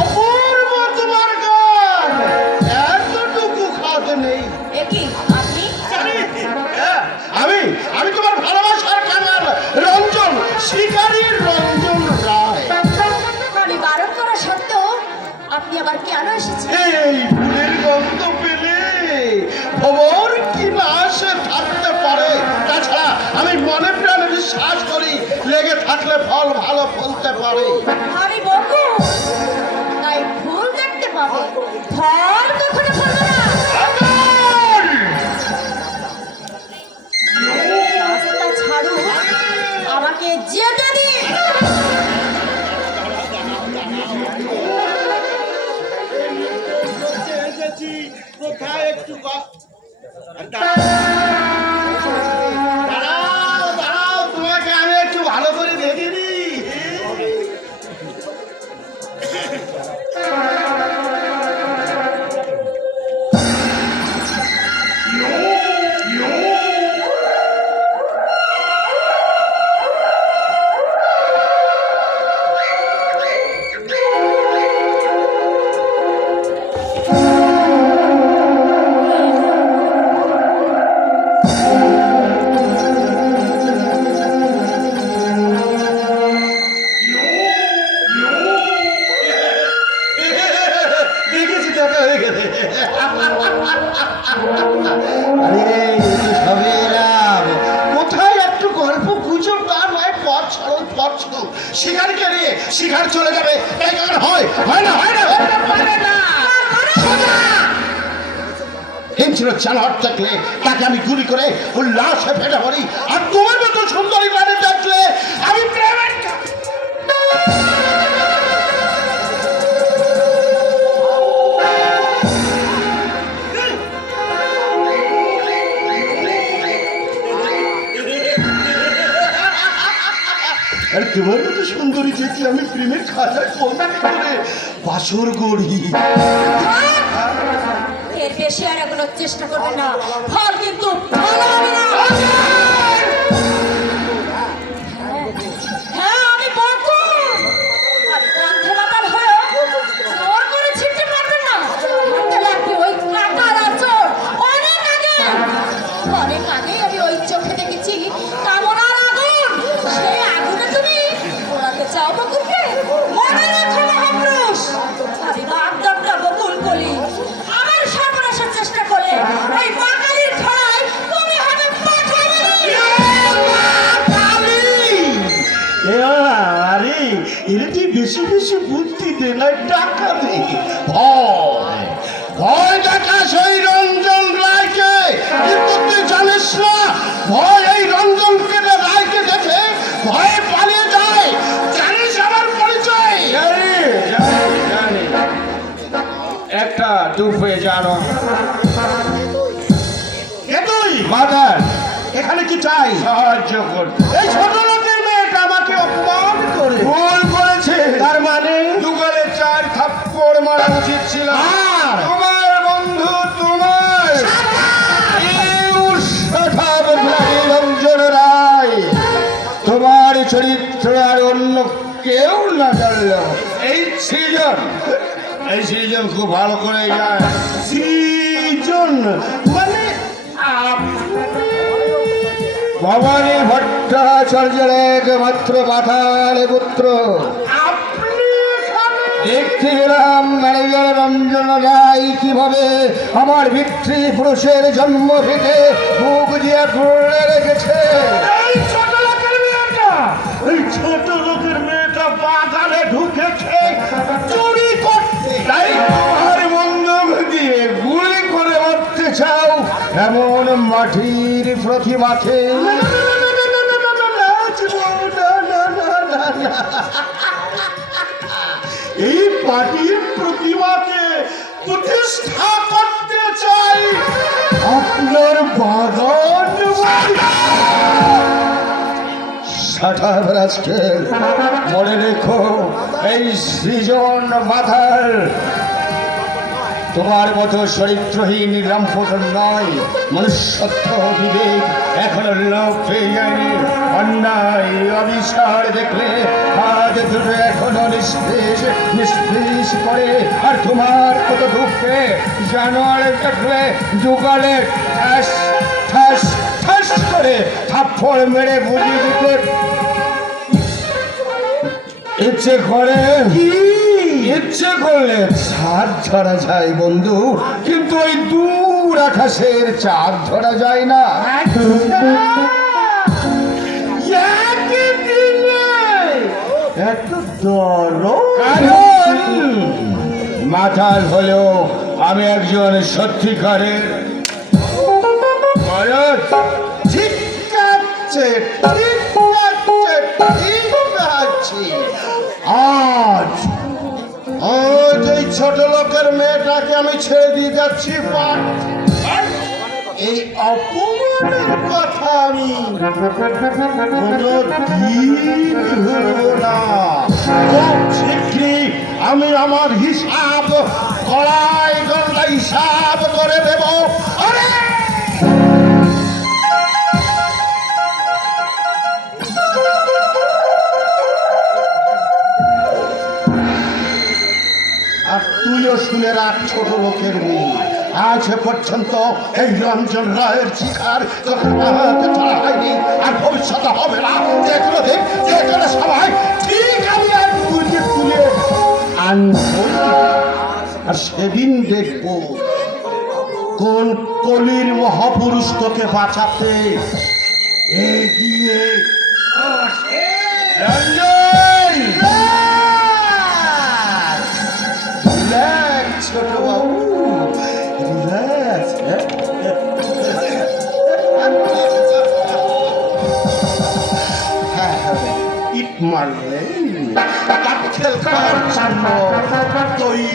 অপূর্ব তোমার গান, এতটুকু খাদ নেই। আমি তোমার ভালোবাসার কানার রঞ্জন, শিকারীর রঞ্জন রায়। আমি বারণ করা সত্ত্বেও আপনি আবার কেন এসেছেন? এই ফুলের গন্ধ পেলে খবর কি না সে থাকতে পারে। তাছাড়া আমি মনে প্রাণে বিশ্বাস করি, লেগে থাকলে ফল ভালো ফলতে পারে। আমি বকু, তাই ফুল দেখতে পাবে, ফল কখনো ফলবে না। রাস্তা ছাড়ুন, আমাকে যেতে দিন। কোথায় একটু দাঁড়াও, তোমাকে আমি একটু ভালো করে দেখে দিই। দেখেছি, দেখা হয়ে গেছে। আরে সবে এলাম, কোথায় একটু গল্প গুজব তা নয়, পথ ছাড়ো। শিকারকে নিয়ে শিকার চলে যাবে, হয় না। হিংস্র জানোয়ার থাকলে তাকে আমি গুলি করে উল্লাসে ফেটে পড়ি, আর তোমার মতো সুন্দরী গানে দেখলে আমি প্রেমের আর তোমার মতো সুন্দরী দেখলে আমি প্রেমের খাতায় বন্ধ করে বাসর গড়ি। এর বেশি আর এগোনোর চেষ্টা করবেন না, ফল কিন্তু ভালো হবে না। হ্যাঁ, আমি বকু। আমি বন্ধে মাতাল হয়ে জোর করে ছিটতে পারবেন না। হাতে লাগবে ওই কাটার আঁচড়। অনেক আগে আমি ওই চোখে দেখেছি কামনার আগুন। সেই আগুনে তুমি পোড়াতে চাও বকুলকে? মনে রাখো মহাপুরুষ, আমি বাগদত্তা বকুল বলি। আমার সর্বনাশের চেষ্টা করলে এই বাঙালির খড়ায় তুমি হবে পাঠালি। আরে এরা তুই বেশি বুদ্ধি দে না, টাকা দে। ভয় দেখাস ওই রঞ্জন রায়কে, কিন্তু তুই জানিস না ভয় এই রঞ্জনকে রায়কে দেখে ভয়ে পালিয়ে যায়। জানিস আমার পরিচয়? জানি একটা ডুবে জানো কে তুই? মাদার এখানে কি চাই? সাহায্য করতে এই ছোট লোকের মেয়েটা আমাকে অপমান করে ভুল করেছে। তার মানে দুগালে 4 থাপ্পড় মারা উচিত ছিল। আর তোমার বন্ধু তোমার রঞ্জন রায়, তোমার চরিত্র আর অন্য কেউ না জানল। এই সৃজন খুব ভালো করে যায়। সৃজন মানে ভবানী ভট্টাচার্যের একমাত্র পাঠাল পুত্র। দেখতে গেলাম ম্যানেজার রঞ্জন রায় কিভাবে আমার পিতৃপুরুষের জন্ম থেকে মুখ দিয়ে পড়ে রেখেছে। এই ছোট লোকের মেয়েটা বাগানে ঢুকেছে চুরি করতে। তাই তোমার বন্দুক দিয়ে গুলি করে মারতে চাও এমন মাটির প্রতিমাকে? এই পাটির প্রতিমাকে প্রতিষ্ঠা করতে চাই আপনার বাগান। মনে রেখো, এই সৃজন মাথার তোমার মতো চরিত্রহীন রামফোটন নয়। মনুষ্যত্ব বিবেক এখনো লোপ পেয়ে যায়নি। অন্যায় অবিচার দেখলে হাত দুটো এখনো নিষ্পেষ নিষ্পেষ করে। আর তোমার কত দুঃখে জানোয়ার দেখলে যুগলে ঠাস ঠাস ঠাস করে থাপ্পড় মেরে বুঝিয়ে দিতে ইচ্ছে করে। ইচ্ছে করলে চাঁদ ধরা যায় বন্ধু, কিন্তু ওই দূর আকাশের চাঁদ ধরা যায় না। এত কারণ মাথার হলেও আমি একজন সত্যিকারের মরদ। ঠিক আছে, ঠিক আছে, ঠিক আছে। আজ আজ এই ছোট লোকের মেয়েটাকে আমি ছেড়ে দিয়ে যাচ্ছি, বাট এই অপমানের কথা আমি কোনোদিন ভুলবো না। খুব শীঘ্রই আমি আমার হিসাব গলায় গলায় হিসাব করে দেব। আরে আর তুইও শুনে রাখ ছোট লোকের মেয়ে, আজ পর্যন্ত এই রঞ্জন রায়ের শিকার হাতে ধরা হয়নি, আর ভবিষ্যতে হবে না। যেগুলো দিন যেগুলো সবাই ঠিক আমি আর তুলে তুলে আনবো, আর সেদিন দেখবো কোন কলির মহাপুরুষ তোকে বাঁচাতে এগিয়ে আসে। রঞ্জন! রিল্যাক্স ছোট বাবু, রিল্যাক্স। ইট মারলে কাঠেল খাওয়ার জন্য তৈরি